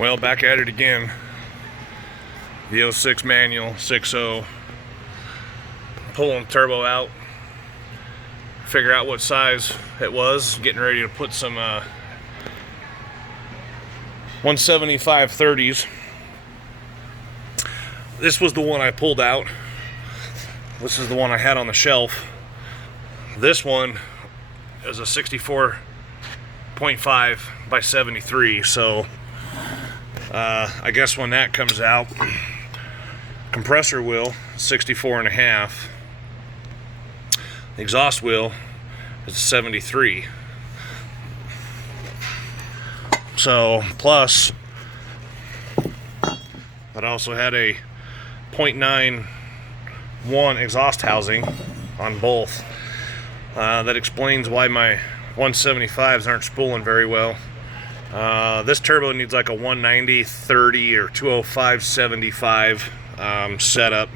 Well, back at it again. The 06 manual 6.0. Pulling the turbo out. Figure out what size it was. Getting ready to put some 175 30s. This was the one I pulled out. This is the one I had on the shelf. This one is a 64.5 by 73. So I guess when that comes out, compressor wheel 64.5. The exhaust wheel is 73. So plus, it also had a 0.91 exhaust housing on both. That explains why my 175s aren't spooling very well. This turbo needs like a 190/30 or 205/75 setup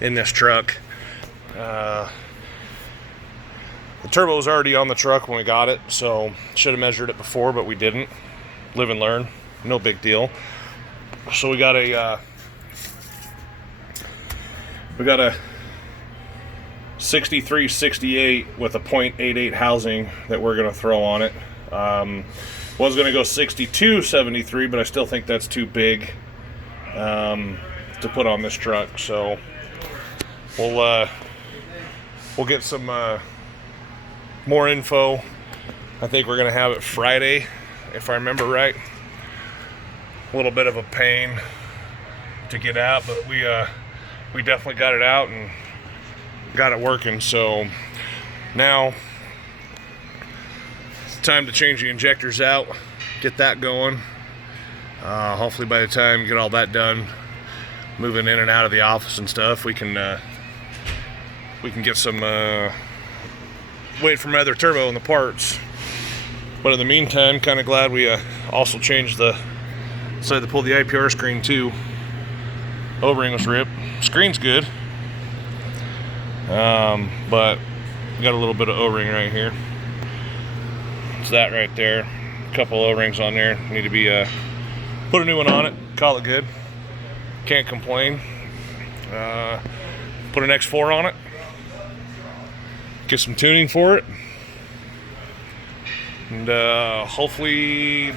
in this truck. The turbo was already on the truck when we got it, so should have measured it before, but we didn't. Live and learn, no big deal. So we got a 63/68 with a 0.88 housing that we're gonna throw on it. Was gonna go 62/73, but I still think that's too big to put on this truck. So we'll get some more info. I think we're gonna have it Friday, if I remember right. A little bit of a pain to get out, but we definitely got it out and got it working. So now it's time to change the injectors out, get that going. Hopefully by the time we get all that done, moving in and out of the office and stuff, we can get some wait for my other turbo and the parts. But in the meantime, kind of glad we also changed the side to pull the IPR screen too. O-ring was ripped. Screen's good, but got a little bit of O-ring right here. It's that right there. A couple O-rings on there. Need to be put a new one on it. Call it good. Can't complain. Put an X4 on it. Get some tuning for it. And hopefully,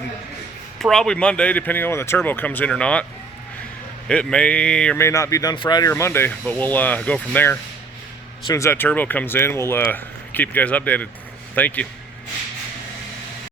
probably Monday, depending on when the turbo comes in or not. It may or may not be done Friday or Monday, but we'll go from there. As soon as that turbo comes in, we'll keep you guys updated. Thank you.